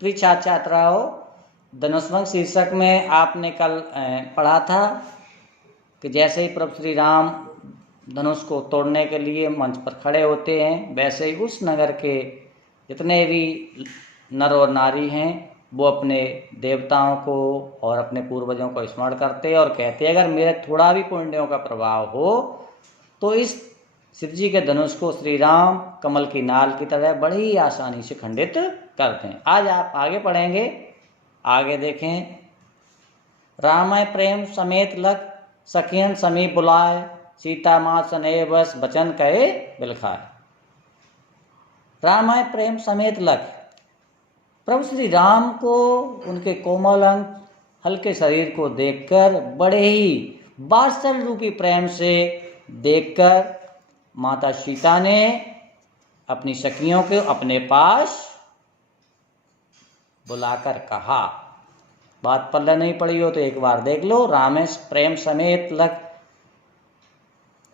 प्रिय छात्र छात्राओं, धनुष्मंग शीर्षक में आपने कल पढ़ा था कि जैसे ही प्रभु श्री राम धनुष को तोड़ने के लिए मंच पर खड़े होते हैं, वैसे ही उस नगर के जितने भी नर और नारी हैं वो अपने देवताओं को और अपने पूर्वजों को स्मरण करते हैं और कहते हैं, अगर मेरे थोड़ा भी पुण्यों का प्रभाव हो तो इस शिव जी के धनुष को श्री राम कमल की नाल की तरह बड़ी आसानी से खंडित करते हैं। आज आप आगे पढ़ेंगे। आगे देखें। रामाय प्रेम समेत लख सखियन समीप बुलाए, सीता माँ सने बस बचन कहे बिलखाए। रामाय प्रेम समेत लख, प्रभु श्री राम को उनके कोमल अंग हल्के शरीर को देखकर बड़े ही वात्सल्य रूपी प्रेम से देखकर माता सीता ने अपनी सखियों को अपने पास बुलाकर कहा। बात पल्ले नहीं पड़ी हो तो एक बार देख लो। रामेश प्रेम समेत लख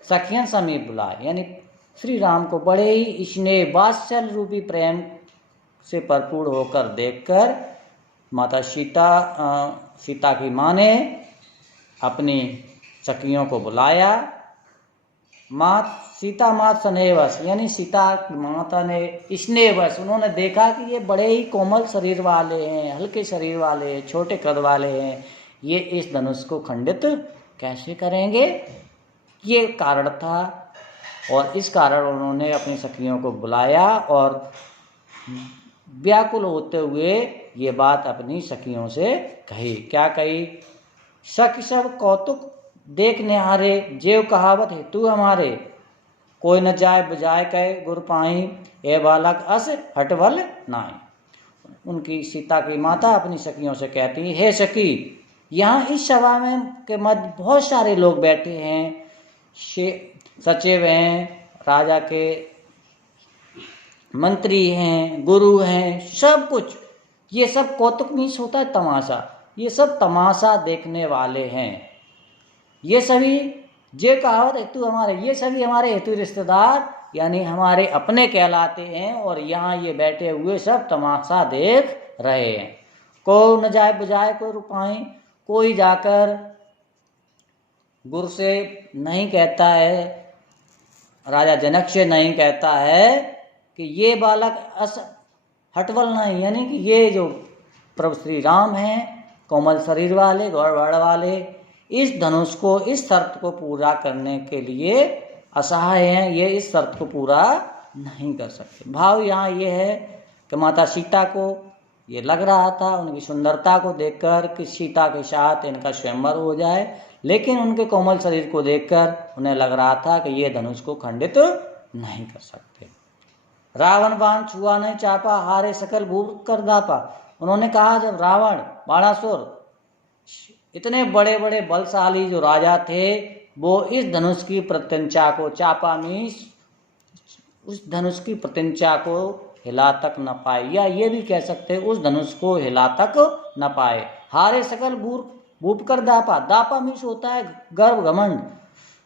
सखियन समीप बुलाए, यानी श्री राम को बड़े ही स्नेह वात्सल्य रूपी प्रेम से भरपूर होकर देखकर माता सीता की माँ ने अपनी सखियों को बुलाया। सीता मात स्नेहवश, यानी सीता माता ने स्नेहवश उन्होंने देखा कि ये बड़े ही कोमल शरीर वाले हैं, हल्के शरीर वाले हैं, छोटे कद वाले हैं, ये इस धनुष को खंडित कैसे करेंगे, ये कारण था। और इस कारण उन्होंने अपनी सखियों को बुलाया और व्याकुल होते हुए ये बात अपनी सखियों से कही। क्या कही? सखी सब कौतुक देखने हारे, जेव कहावत हेतु हमारे, कोई न जाए बुझाए कहे गुर पाई, ए बालक अस हटवल नाई। उनकी सीता की माता अपनी सखियों से कहती, हे सखी, यहाँ इस सभा में के मध्य बहुत सारे लोग बैठे हैं, सचिव हैं, राजा के मंत्री हैं, गुरु हैं, सब कुछ, ये सब कौतुक मीन्स होता है तमाशा, ये सब तमाशा देखने वाले हैं। ये सभी जे कहावत हेतु हमारे, ये सभी हमारे हेतु रिश्तेदार यानी हमारे अपने कहलाते हैं और यहाँ ये बैठे हुए सब तमाशा देख रहे हैं। को न जाए बुझाए को रुपाई, कोई जाकर गुरु से नहीं कहता है, राजा जनक से नहीं कहता है कि ये बालक अस हटवल नहीं, यानी कि ये जो प्रभु श्री राम हैं कोमल शरीर वाले गौरवर्ण वाले, इस धनुष को, इस शर्त को पूरा करने के लिए असहाय हैं, ये इस शर्त को पूरा नहीं कर सकते। भाव यहाँ ये है कि माता सीता को ये लग रहा था उनकी सुंदरता को देखकर कि सीता के साथ इनका स्वयंवर हो जाए, लेकिन उनके कोमल शरीर को देखकर उन्हें लग रहा था कि ये धनुष को खंडित नहीं कर सकते। रावण बाण छुआ नहीं चापा, हारे सकल भूप कर दापा। उन्होंने कहा जब रावण बाणासुर इतने बड़े बड़े बलशाली जो राजा थे वो इस धनुष की प्रत्यंचा को, चापा मीन्स उस धनुष की प्रत्यंचा को हिला तक न पाए, या ये भी कह सकते उस धनुष को हिला तक न पाए। हारे सकल भूप कर दापा, दापा मीन्स होता है गर्व घमंड।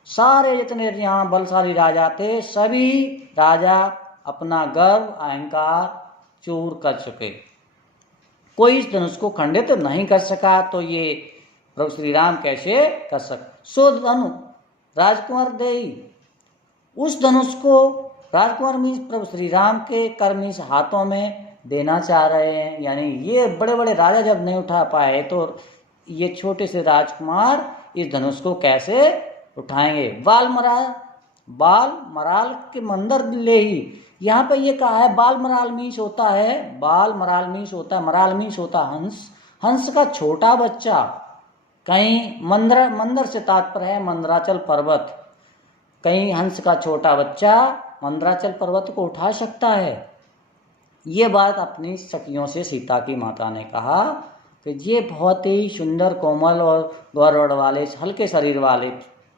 सारे जितने यहाँ बलशाली राजा थे सभी राजा अपना गर्व अहंकार चूर कर चुके, कोई इस धनुष को खंडित नहीं कर सका, तो ये प्रभु श्री राम कैसे कर सकते। सो धनु राजकुमार देई, उस धनुष को राजकुमार मीन्स प्रभु श्री राम के कर मीन्स हाथों में देना चाह रहे हैं, यानी ये बड़े बड़े राजा जब नहीं उठा पाए तो ये छोटे से राजकुमार इस धनुष को कैसे उठाएंगे। बाल मराल के मंदिर ले ही, यहाँ पे ये कहा है बाल मराल मीन्स होता है, बाल मराल मीन्स होता है, मराल मीन्स होता है हंस, हंस का छोटा बच्चा। कहीं मंदर से तात्पर्य है मंदराचल पर्वत, कहीं हंस का छोटा बच्चा मंदराचल पर्वत को उठा सकता है। ये बात अपनी सखियों से सीता की माता ने कहा कि ये बहुत ही सुंदर कोमल और गौरवर्ण वाले हल्के शरीर वाले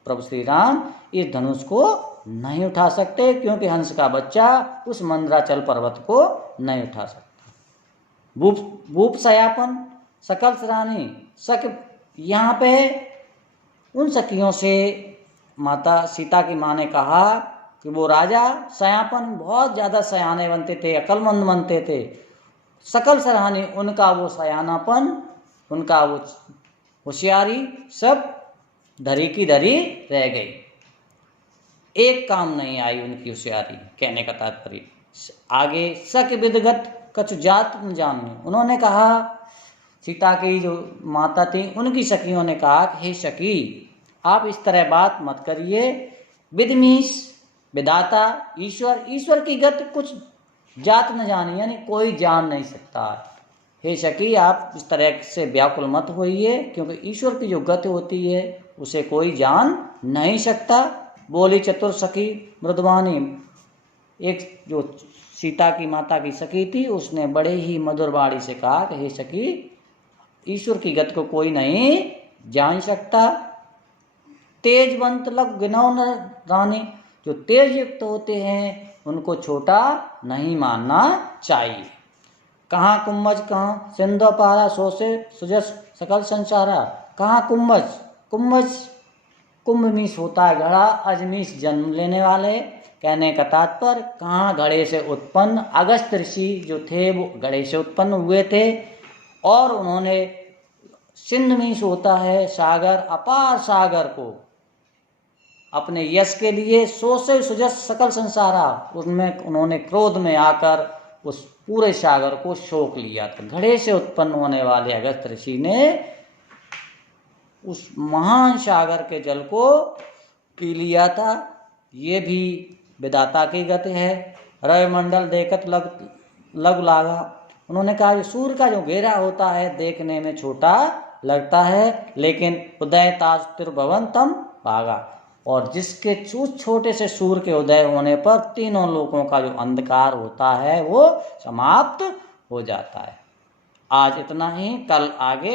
प्रभु श्री राम इस धनुष को नहीं उठा सकते, क्योंकि हंस का बच्चा उस मंदराचल पर्वत को नहीं उठा सकता। भूप सयापन सकल सरानी सक, यहाँ पे उन सखियों से माता सीता की माँ ने कहा कि वो राजा सयापन बहुत ज़्यादा सयाने बनते थे, अक्लमंद बनते थे, सकल सराहनीय उनका वो सयानापन, उनका वो होशियारी सब धरी की धरी रह गई। एक काम नहीं आई उनकी होशियारी। कहने का तात्पर्य आगे, सक विदगत कछु जात न जाननी। उन्होंने कहा, सीता की जो माता थी उनकी सखियों ने कहा, हे सखी आप इस तरह बात मत करिए। विदमीश विदाता ईश्वर, ईश्वर की गति कुछ जात न जानी, यानी कोई जान नहीं सकता। हे सखी आप इस तरह से व्याकुल मत होइए, क्योंकि ईश्वर की जो गति होती है उसे कोई जान नहीं सकता। बोली चतुर सखी मृदवानी, एक जो सीता की माता की सखी थी उसने बड़े ही मधुर वाणी से कहा कि हे सखी ईश्वर की गति को कोई नहीं जान सकता। तेजवंत लग गिनौ न रानी, जो तेज युक्त होते हैं उनको छोटा नहीं मानना चाहिए। कहाँ कुंभज कहाँ सिंधु पारा, सो से सुजस सकल संसारा। कहाँ कुंभज, कुंभज कुंभ मीस होता है घड़ा, अजमीस जन्म लेने वाले। कहने का तात्पर्य कहाँ घड़े से उत्पन्न, अगस्त ऋषि जो थे वो घड़े से उत्पन्न हुए थे, और उन्होंने सिंध मीस होता है सागर, अपार सागर को अपने यश के लिए, सो से सुजस सकल संसारा, उनमें उन्होंने क्रोध में आकर उस पूरे सागर को सोख लिया था। घड़े से उत्पन्न होने वाले अगस्त ऋषि ने उस महान सागर के जल को पी लिया था। ये भी विधाता की गति है। रवि मंडल देखत लग लागा, उन्होंने कहा सूर्य का जो घेरा होता है देखने में छोटा लगता है, लेकिन उदय ताज त्रिभुवन तम भागा, और जिसके छोटे से सूर्य के उदय होने पर तीनों लोगों का जो अंधकार होता है वो समाप्त हो जाता है। आज इतना ही, कल आगे।